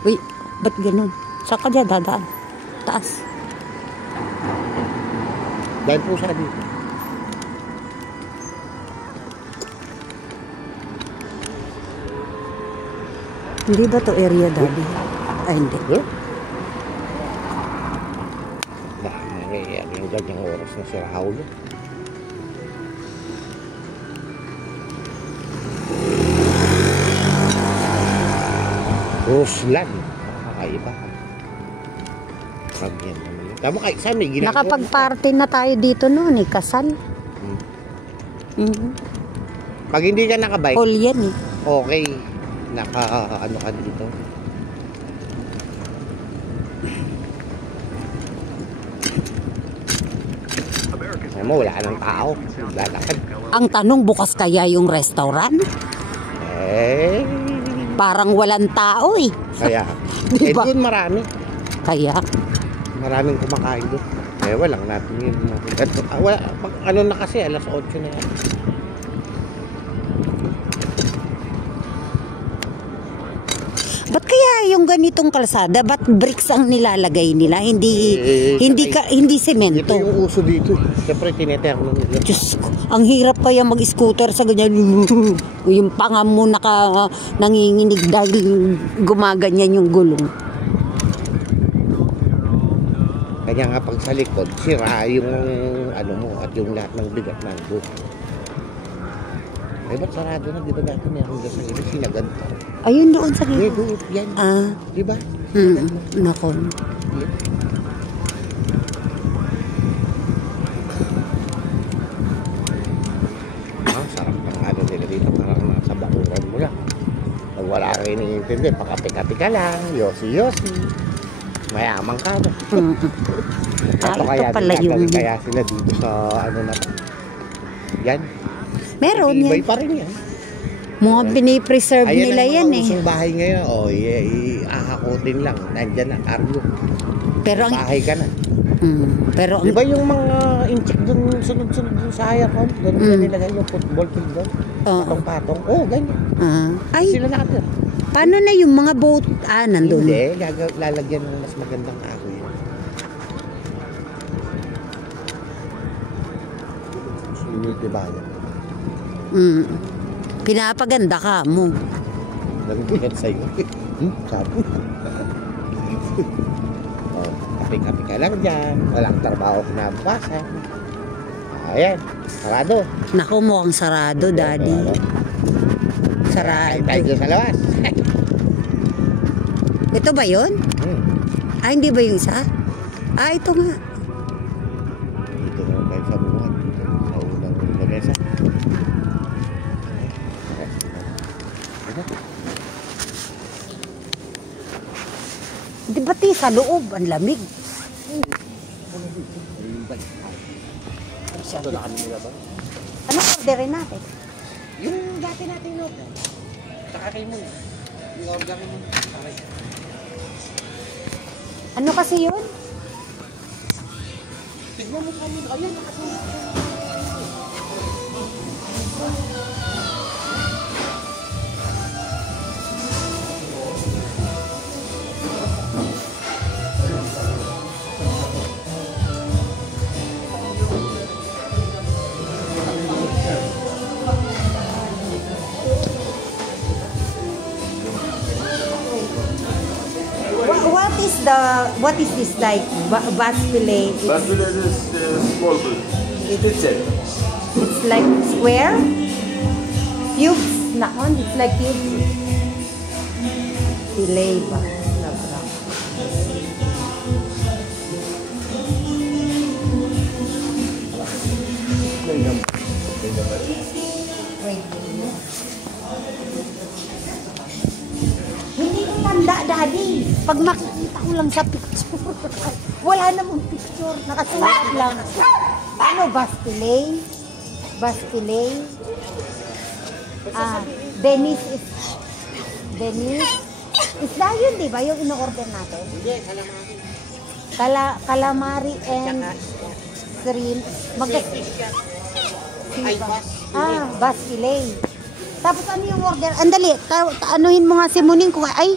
Uy, ba't ganun? Saan ka dyan dadaan? Taas. Dahil po siya dito. Hindi ba to area, Daddy? Ay, hindi. Huh? Nangyayari yung ganyang oras na si Raul. Ruslan. Kakaiba. Sabi yan naman yun. Tama kayo, saan may ginagawa? Nakapag-party na tayo dito noon eh, kasal. Pag hindi ka nakabike, All yan eh. okay. Ano ka dito? Alam mo, wala nang tao. Lalakad. Ang tanong, bukas kaya yung restaurant? Eh, Parang walang tao eh. kaya. Diba? Doon marami. Kaya, Maraming kumakain doon. Eh, walang natin yun. Ano na kasi, alas 8 na yan. ba't kaya yung ganitong kalsada, ba't bricks ang nilalagay nila? Hindi Ito semento. yung uso dito. Siyempre, tineterno nila. Diyos ko, ang hirap kaya mag-scooter sa ganyan. Yung panga mo nanginginig dahil gumaganyan yung gulong. Kanya nga pag sa likod, sira yung ano mo at yung lahat ng bigat nandun. Eh, ba't sarado na? Di ba dati meron doon sa iba sinagad? Ayun doon sa Eh, gilid. doon, yan. Ah, Di ba? nako. Yan. Sarap ng ano nila dito. Parang nasa bakuran mo lang. Pag wala kang iniintindi, pakapi-kapi ka lang. Yosi-yosi. Mayaman ka ba? Ito pala yung... Kaya sila dito sa ano na to. Yan. Meron yan. Ibay pa rin yan. Mga pinipreserve nila yan eh. Ayan ang bahay ngayon. O, ihahakutin lang. Nandyan na, cargo. Pero ang... Bahay ka na. pero ang... Di ba yung mga incheck dun, sunod-sunod dun sa Hayacon? Doon nila nilagay yung football field doon. Patong-patong. Oo, ganyan. Ay, Sila nakatira. paano na yung mga boat? Nandun. Hindi, lalagyan ng mas magandang kahoy. Sunod, di ba yan? Pinapaganda ka mo. Nagbuyan sa'yo. Sabi. Kapi-kapi ka lang dyan. Walang trabaho kinabukasan. Ayan, sarado. Naku, mukhang sarado, Daddy. Sarado. Tayo dyan sa labas. Ito ba yun? Hindi ba yung isa? Ito nga. Dito naman tayo sa buwan. Sa unang lamesa. Di ba sa loob? Ang lamig. Ito na kami nila ba? Anong orderin natin? Yung dati natin order. Kakakay mo. Yung order mo. Ano kasi yun? Tignan mo kami. Ayan, nakasunod. What is this like? Bass fillet? Bass fillet is small fish. It's it. It's like square? Cubes? Nakon, it's like cubes. Fillet ba? Hindi ko tanda, Daddy. Pag makikita ko lang sa picture. Wala namang picture. Nakasulat lang. Ano, bass fillet? Bass fillet? Dennis is... Dennis? Isda yun, di ba? Yung ino-order natin? Hindi, calamari. Calamari and shrimp. Bass fillet. Tapos ano yung order? Andali, anuhin mo nga si Muning kung ay